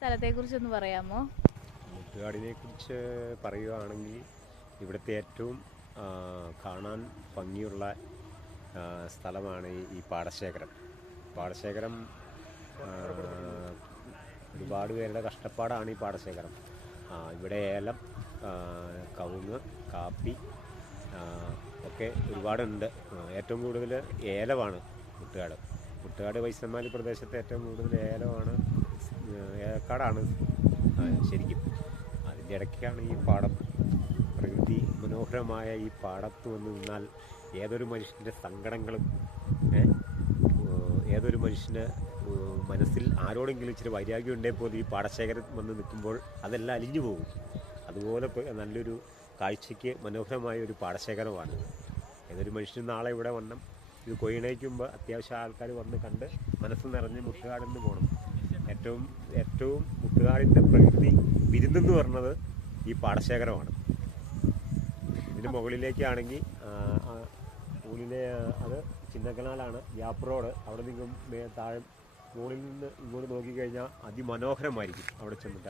സ്ഥലത്തെക്കുറിച്ചൊന്ന് പറയാമോ? മുട്ടുകാടിനെ കുറിച്ച് പറയുകയാണെങ്കിൽ ഇവിടുത്തെ ഏറ്റവും കാണാൻ ഭംഗിയുള്ള സ്ഥലമാണ് ഈ പാടശേഖരം. പാടശേഖരം ആ, ഒരുപാട് പേരുടെ കഷ്ടപ്പാടാണ് ഈ പാടശേഖരം. ഇവിടെ ഏലം, ആ, കവുങ്ങ്, കാപ്പി ആ, ഒക്കെ ഒരുപാടുണ്ട്. ഏറ്റവും കൂടുതൽ ഏലമാണ് മുട്ടുകാട്. മുട്ടുകാട് വൈസമ്മാലി പ്രദേശത്ത് ഏറ്റവും കൂടുതൽ ഏലമാണ്, ഏലക്കാടാണ് ശരിക്കും. അതിൻ്റെ ഇടയ്ക്കാണ് ഈ പാടം. പ്രകൃതി മനോഹരമായ ഈ പാടത്ത് വന്ന് നിന്നാൽ ഏതൊരു മനുഷ്യൻ്റെ സങ്കടങ്ങളും, ഏതൊരു മനുഷ്യന് മനസ്സിൽ ആരോടെങ്കിലും ഇച്ചിരി വൈരാഗ്യം ഉണ്ടെങ്കിൽ പോലും ഈ പാടശേഖരം വന്ന് നിൽക്കുമ്പോൾ അതെല്ലാം അലിഞ്ഞു പോകും. അതുപോലെ നല്ലൊരു കാഴ്ചയ്ക്ക് മനോഹരമായ ഒരു പാടശേഖരമാണ്. ഏതൊരു മനുഷ്യനും നാളെ ഇവിടെ വണ്ണം ഇത് കൊയ്യണയ്ക്കുമ്പോൾ അത്യാവശ്യം ആൾക്കാർ വന്ന് കണ്ട് മനസ്സ് നിറഞ്ഞ് മുട്ടുകാടിൽ നിന്ന് പോകണം. ഏറ്റവും ഏറ്റവും മുട്ടുകാടിൻ്റെ പ്രകൃതി വിരുന്നെന്ന് പറഞ്ഞത് ഈ പാടശേഖരമാണ്. ഇതിന് മുകളിലേക്കാണെങ്കിൽ മുകളിലെ അത് ചിന്നക്കനാലാണ്, ഗ്യാപ്പ് റോഡ്. അവിടെ നിന്നും താഴെ മുകളിൽ നിന്ന് ഇങ്ങോട്ട് നോക്കിക്കഴിഞ്ഞാൽ അതിമനോഹരമായിരിക്കും അവിടെ ചെന്നിട്ടാണ്.